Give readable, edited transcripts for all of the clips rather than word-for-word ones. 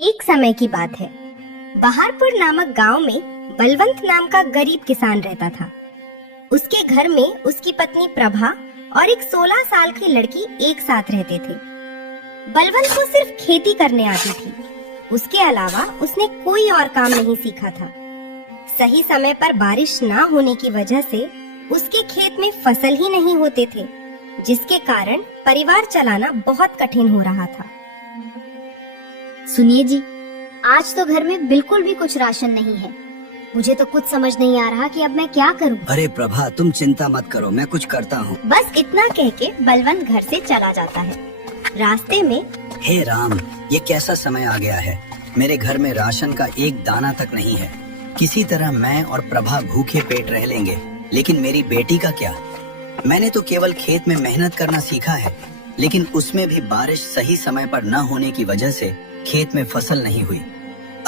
एक समय की बात है। बहारपुर नामक गांव में बलवंत नाम का गरीब किसान रहता था। उसके घर में उसकी पत्नी प्रभा और एक 16 साल की लड़की एक साथ रहते थे। बलवंत को सिर्फ खेती करने आती थी। उसके अलावा उसने कोई और काम नहीं सीखा था। सही समय पर बारिश ना होने की वजह से उसके खेत में फसल ही नहीं होते थे, जिसके कारण परिवार चलाना बहुत कठिन हो रहा था। सुनिए जी, आज तो घर में बिल्कुल भी कुछ राशन नहीं है। मुझे तो कुछ समझ नहीं आ रहा कि अब मैं क्या करूं। अरे प्रभा, तुम चिंता मत करो, मैं कुछ करता हूँ। बस इतना कह के बलवंत घर से चला जाता है। रास्ते में हे राम, ये कैसा समय आ गया है। मेरे घर में राशन का एक दाना तक नहीं है। किसी तरह मैं और प्रभा भूखे पेट रह लेंगे, लेकिन मेरी बेटी का क्या। मैंने तो केवल खेत में मेहनत करना सीखा है, लेकिन उसमें भी बारिश सही समय पर न होने की वजह से खेत में फसल नहीं हुई।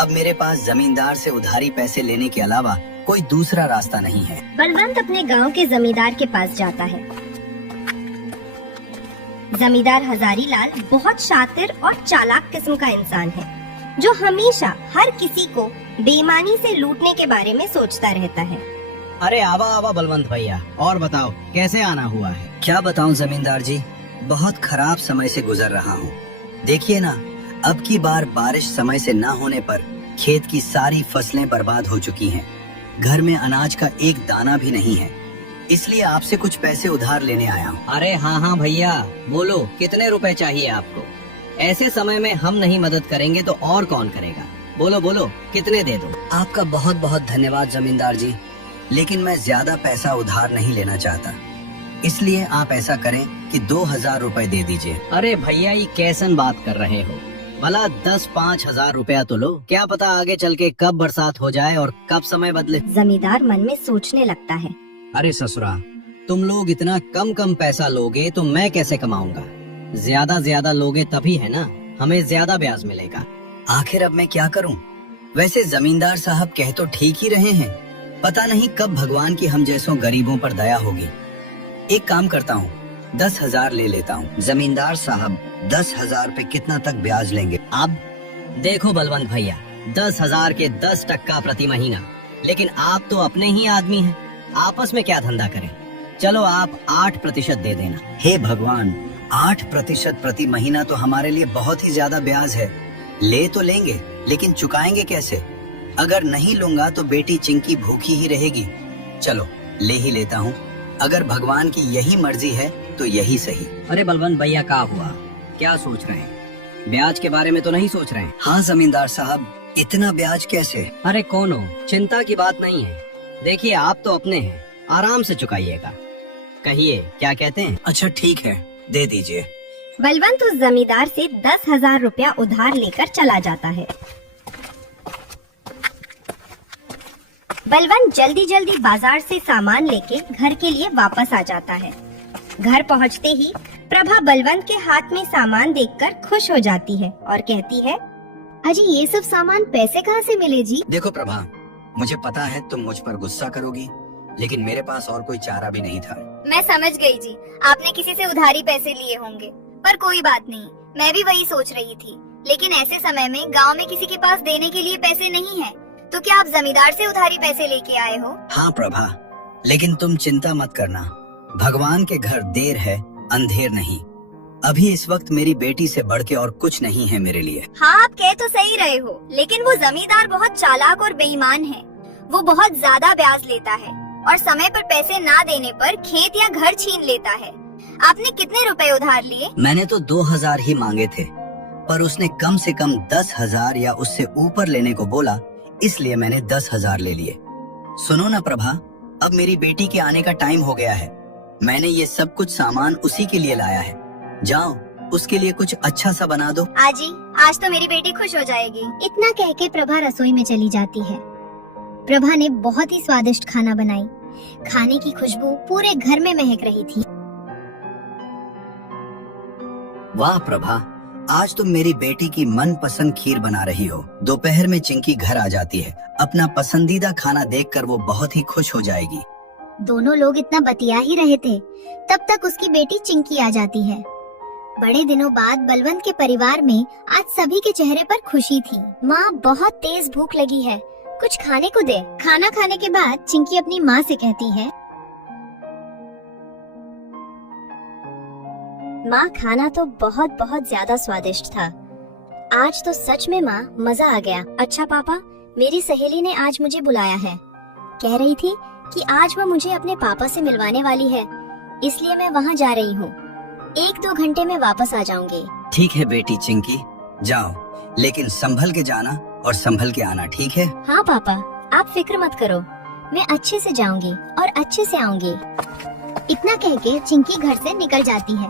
अब मेरे पास जमींदार से उधारी पैसे लेने के अलावा कोई दूसरा रास्ता नहीं है। बलवंत अपने गांव के जमींदार के पास जाता है। जमींदार हजारी लाल बहुत शातिर और चालाक किस्म का इंसान है, जो हमेशा हर किसी को बेईमानी से लूटने के बारे में सोचता रहता है। अरे आवा आवा बलवंत भैया, और बताओ कैसे आना हुआ है। क्या बताऊं जमींदार जी, बहुत खराब समय से गुजर रहा हूँ। देखिए ना, अब की बार बारिश समय से न होने पर खेत की सारी फसलें बर्बाद हो चुकी हैं। घर में अनाज का एक दाना भी नहीं है, इसलिए आपसे कुछ पैसे उधार लेने आया हूँ। अरे हाँ हाँ भैया, बोलो कितने रुपए चाहिए आपको। ऐसे समय में हम नहीं मदद करेंगे तो और कौन करेगा। बोलो बोलो, कितने दे दो। आपका बहुत बहुत धन्यवाद जमींदार जी, लेकिन मैं ज्यादा पैसा उधार नहीं लेना चाहता, इसलिए आप ऐसा करें कि 2000 रुपए दे दीजिए। अरे भैया, ये कैसन बात कर रहे हो। भला 10-5 हजार रुपया तो लो, क्या पता आगे चल के कब बरसात हो जाए और कब समय बदले। जमींदार मन में सोचने लगता है। अरे ससुरा, तुम लोग इतना कम कम पैसा लोगे तो मैं कैसे कमाऊंगा। ज्यादा लोगे तभी है ना, हमें ज्यादा ब्याज मिलेगा। आखिर अब मैं क्या करूं? वैसे जमींदार साहब कह तो ठीक ही रहे हैं, पता नहीं कब भगवान की हम जैसों गरीबों पर दया होगी। एक काम करता हूँ, 10,000 ले लेता हूँ। जमींदार साहब, 10,000 पे कितना तक ब्याज लेंगे? अब देखो बलवंत भैया, 10,000 के 10% प्रति महीना। लेकिन आप तो अपने ही आदमी हैं, आपस में क्या धंधा करें। चलो आप 8% दे देना। हे भगवान, 8% प्रति महीना तो हमारे लिए बहुत ही ज्यादा ब्याज है। ले तो लेंगे, लेकिन चुकाएंगे कैसे? अगर नहीं लूंगा तो बेटी चिंकी भूखी ही रहेगी। चलो ले ही लेता हूँ, अगर भगवान की यही मर्जी है तो यही सही। अरे बलवंत भैया, क्या हुआ, क्या सोच रहे हैं? ब्याज के बारे में तो नहीं सोच रहे हैं? हाँ जमींदार साहब, इतना ब्याज कैसे? अरे कौन हो, चिंता की बात नहीं है। देखिए आप तो अपने हैं, आराम से चुकाइएगा। कहिए क्या कहते हैं? अच्छा ठीक है, दे दीजिए। बलवंत उस जमींदार से 10,000 रुपया उधार लेकर चला जाता है। बलवंत जल्दी बाजार से सामान लेके घर के लिए वापस आ जाता है। घर पहुंचते ही प्रभा बलवंत के हाथ में सामान देखकर खुश हो जाती है और कहती है, अजी ये सब सामान पैसे कहाँ से मिले जी? देखो प्रभा, मुझे पता है तुम मुझ पर गुस्सा करोगी, लेकिन मेरे पास और कोई चारा भी नहीं था। मैं समझ गई जी, आपने किसी से उधारी पैसे लिए होंगे, पर कोई बात नहीं, मैं भी वही सोच रही थी। लेकिन ऐसे समय में गांव में किसी के पास देने के लिए पैसे नहीं है, तो क्या आप जमींदार से उधारी पैसे लेके आए हो? हाँ प्रभा, लेकिन तुम चिंता मत करना, भगवान के घर देर है अंधेर नहीं। अभी इस वक्त मेरी बेटी से बढ़ के और कुछ नहीं है मेरे लिए। हाँ आप कह तो सही रहे हो, लेकिन वो जमींदार बहुत चालाक और बेईमान है। वो बहुत ज्यादा ब्याज लेता है और समय पर पैसे ना देने पर खेत या घर छीन लेता है। आपने कितने रुपए उधार लिए? मैंने तो 2000 ही मांगे थे, पर उसने कम से कम 10,000 या उससे ऊपर लेने को बोला, इसलिए मैंने 10,000 ले लिए। सुनो ना प्रभा, अब मेरी बेटी के आने का टाइम हो गया है। मैंने ये सब कुछ सामान उसी के लिए लाया है, जाओ उसके लिए कुछ अच्छा सा बना दो। आजी, आज तो मेरी बेटी खुश हो जाएगी। इतना कह के प्रभा रसोई में चली जाती है। प्रभा ने बहुत ही स्वादिष्ट खाना बनाई। खाने की खुशबू पूरे घर में महक रही थी। वाह प्रभा, आज तुम मेरी बेटी की मनपसंद खीर बना रही हो। दोपहर में चिंकी घर आ जाती है, अपना पसंदीदा खाना देखकर वो बहुत ही खुश हो जाएगी। दोनों लोग इतना बतिया ही रहे थे, तब तक उसकी बेटी चिंकी आ जाती है। बड़े दिनों बाद बलवंत के परिवार में आज सभी के चेहरे पर खुशी थी। माँ, बहुत तेज भूख लगी है, कुछ खाने को दे। खाना खाने के बाद चिंकी अपनी माँ से कहती है, माँ, खाना तो बहुत बहुत ज्यादा स्वादिष्ट था। आज तो सच में माँ, मजा आ गया। अच्छा पापा, मेरी सहेली ने आज मुझे बुलाया है। कह रही थी कि आज वह मुझे अपने पापा से मिलवाने वाली है, इसलिए मैं वहाँ जा रही हूँ। 1-2 घंटे में वापस आ जाऊंगी। ठीक है बेटी चिंकी, जाओ, लेकिन संभल के जाना और संभल के आना, ठीक है? हाँ पापा, आप फिक्र मत करो, मैं अच्छे से जाऊंगी और अच्छे से आऊंगी। इतना कह के चिंकी घर से निकल जाती है।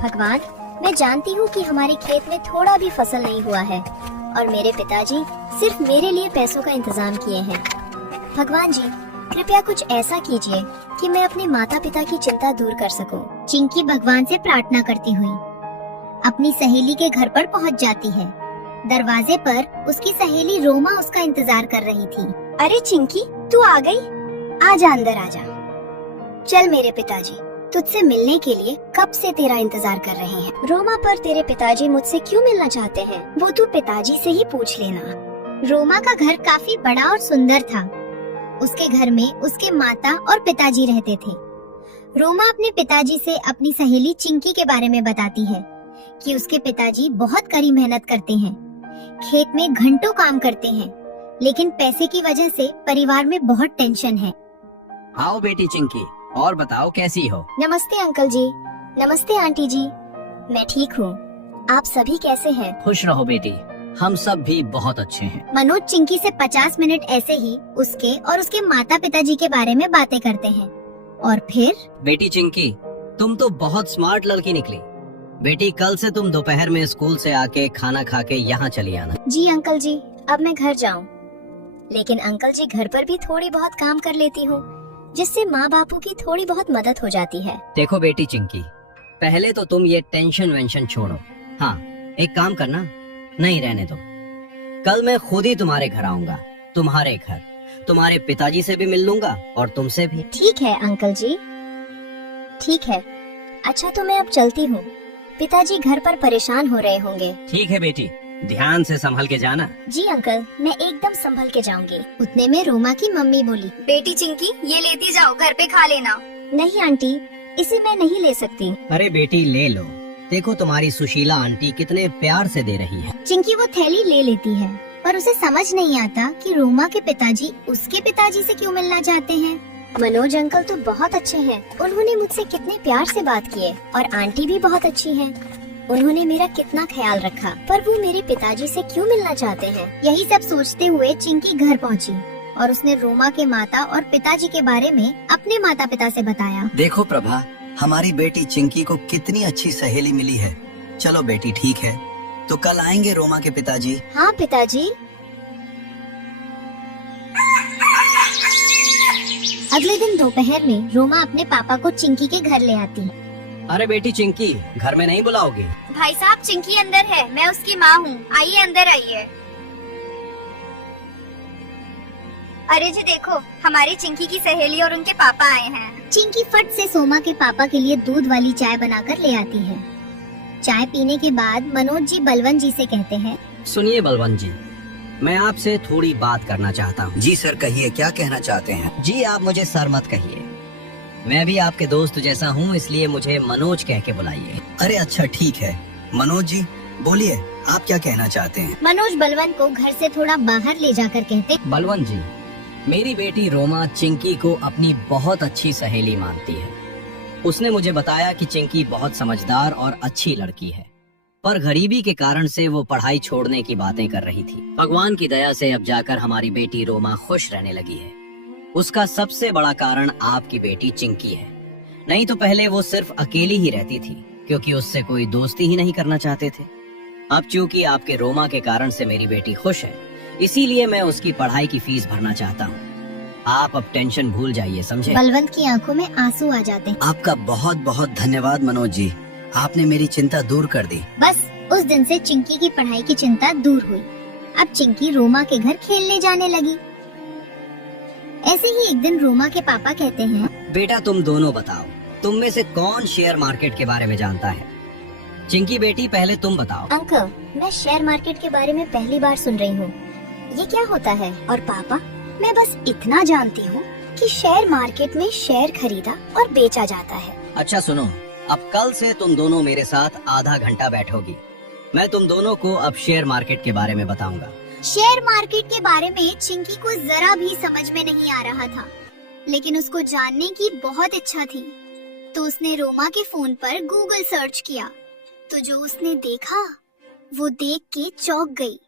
भगवान, मैं जानती हूँ कि हमारे खेत में थोड़ा भी फसल नहीं हुआ है और मेरे पिताजी सिर्फ मेरे लिए पैसों का इंतजाम किए हैं। भगवान जी, कृपया कुछ ऐसा कीजिए कि मैं अपने माता पिता की चिंता दूर कर सकूं। चिंकी भगवान से प्रार्थना करती हुई अपनी सहेली के घर पर पहुंच जाती है। दरवाजे पर उसकी सहेली रोमा उसका इंतजार कर रही थी। अरे चिंकी, तू आ गई? आजा, अंदर आजा। चल मेरे पिताजी तुझसे मिलने के लिए कब से तेरा इंतजार कर रहे हैं। रोमा, पर तेरे पिताजी मुझसे क्यों मिलना चाहते हैं, वो तू पिताजी से ही पूछ लेना। रोमा का घर काफी बड़ा और सुंदर था। उसके घर में उसके माता और पिताजी रहते थे। रोमा अपने पिताजी से अपनी सहेली चिंकी के बारे में बताती है कि उसके पिताजी बहुत कड़ी मेहनत करते हैं, खेत में घंटों काम करते हैं, लेकिन पैसे की वजह से परिवार में बहुत टेंशन है। आओ बेटी चिंकी, और बताओ कैसी हो? नमस्ते अंकल जी। नमस्ते आंटी जी। मैं ठीक हूँ, आप सभी कैसे हैं? खुश रहो बेटी, हम सब भी बहुत अच्छे हैं। मनोज चिंकी से 50 मिनट ऐसे ही उसके और उसके माता पिताजी के बारे में बातें करते हैं। और फिर बेटी चिंकी, तुम तो बहुत स्मार्ट लड़की निकली। बेटी, कल से तुम दोपहर में स्कूल से आके खाना खा के यहाँ चली आना। जी अंकल जी, अब मैं घर जाऊँ। लेकिन अंकल जी, घर पर भी थोड़ी बहुत काम कर लेती हूँ, जिससे माँ बापू की थोड़ी बहुत मदद हो जाती है। देखो बेटी चिंकी, पहले तो तुम ये टेंशन वेंशन छोड़ो। हाँ, एक काम करना, नहीं रहने दो, कल मैं खुद ही तुम्हारे घर आऊंगा। तुम्हारे घर तुम्हारे पिताजी से भी मिल लूंगा और तुमसे भी। ठीक है अंकल जी, ठीक है। अच्छा तो मैं अब चलती हूँ, पिताजी घर पर परेशान हो रहे होंगे। ठीक है बेटी, ध्यान से संभल के जाना। जी अंकल, मैं एकदम संभल के जाऊंगी। उतने में रोमा की मम्मी बोली, बेटी चिंकी, ये लेती जाओ, घर पे खा लेना। नहीं आंटी, इसे मैं नहीं ले सकती। अरे बेटी ले लो, देखो तुम्हारी सुशीला आंटी कितने प्यार से दे रही है। चिंकी वो थैली ले लेती है, पर उसे समझ नहीं आता कि रोमा के पिताजी उसके पिताजी से क्यों मिलना चाहते हैं। मनोज अंकल तो बहुत अच्छे हैं, उन्होंने मुझसे कितने प्यार से बात किए, और आंटी भी बहुत अच्छी हैं। उन्होंने मेरा कितना ख्याल रखा, पर वो मेरे पिताजी से क्यों मिलना चाहते हैं। यही सब सोचते हुए चिंकी घर पहुंची और उसने रोमा के माता और पिताजी के बारे में अपने माता पिता से बताया। देखो प्रभा, हमारी बेटी चिंकी को कितनी अच्छी सहेली मिली है। चलो बेटी, ठीक है, तो कल आएंगे रोमा के पिताजी। हाँ पिताजी। अगले दिन दोपहर में रोमा अपने पापा को चिंकी के घर ले आती है। अरे बेटी चिंकी, घर में नहीं बुलाओगे? भाई साहब, चिंकी अंदर है, मैं उसकी माँ हूँ, आइए अंदर आइए। अरे जी देखो, हमारी चिंकी की सहेली और उनके पापा आए हैं। चिंकी फट से सोमा के पापा के लिए दूध वाली चाय बनाकर ले आती है। चाय पीने के बाद मनोज जी बलवंत जी से कहते हैं, सुनिए बलवंत जी, मैं आपसे थोड़ी बात करना चाहता हूँ। जी सर, कहिए, क्या कहना चाहते हैं? जी आप मुझे सर मत कहिए, मैं भी आपके दोस्त जैसा हूँ, इसलिए मुझे मनोज कह के बुलाइए। अरे अच्छा, ठीक है। मनोज जी बोलिए, आप क्या कहना चाहते हैं? मनोज बलवंत को घर से थोड़ा बाहर ले जाकर कहते, बलवंत जी, मेरी बेटी रोमा चिंकी को अपनी बहुत अच्छी सहेली मानती है। उसने मुझे बताया कि चिंकी बहुत समझदार और अच्छी लड़की है, पर गरीबी के कारण से वो पढ़ाई छोड़ने की बातें कर रही थी। भगवान की दया से अब जाकर हमारी बेटी रोमा खुश रहने लगी है। उसका सबसे बड़ा कारण आपकी बेटी चिंकी है। नहीं तो पहले वो सिर्फ अकेली ही रहती थी, क्योंकि उससे कोई दोस्ती ही नहीं करना चाहते थे। अब चूंकि आपके रोमा के कारण से मेरी बेटी खुश है, इसीलिए मैं उसकी पढ़ाई की फीस भरना चाहता हूँ। आप अब टेंशन भूल जाइए, समझे? बलवंत की आंखों में आंसू आ जाते हैं। आपका बहुत बहुत धन्यवाद मनोज जी, आपने मेरी चिंता दूर कर दी। बस उस दिन से चिंकी की पढ़ाई की चिंता दूर हुई। अब चिंकी रोमा के घर खेलने जाने लगी। ऐसे ही एक दिन रोमा के पापा कहते हैं, बेटा तुम दोनों बताओ, तुम में से कौन शेयर मार्केट के बारे में जानता है? चिंकी बेटी, पहले तुम बताओ। अंकल, मैं शेयर मार्केट के बारे में पहली बार सुन रही हूँ। ये क्या होता है? और पापा, मैं बस इतना जानती हूँ कि शेयर मार्केट में शेयर खरीदा और बेचा जाता है। अच्छा सुनो, अब कल से तुम दोनों मेरे साथ आधा घंटा बैठोगी। मैं तुम दोनों को अब शेयर मार्केट के बारे में बताऊंगा। शेयर मार्केट के बारे में चिंकी को जरा भी समझ में नहीं आ रहा था, लेकिन उसको जानने की बहुत इच्छा थी। तो उसने रोमा के फोन पर गूगल सर्च किया, तो जो उसने देखा वो देख के चौंक गई।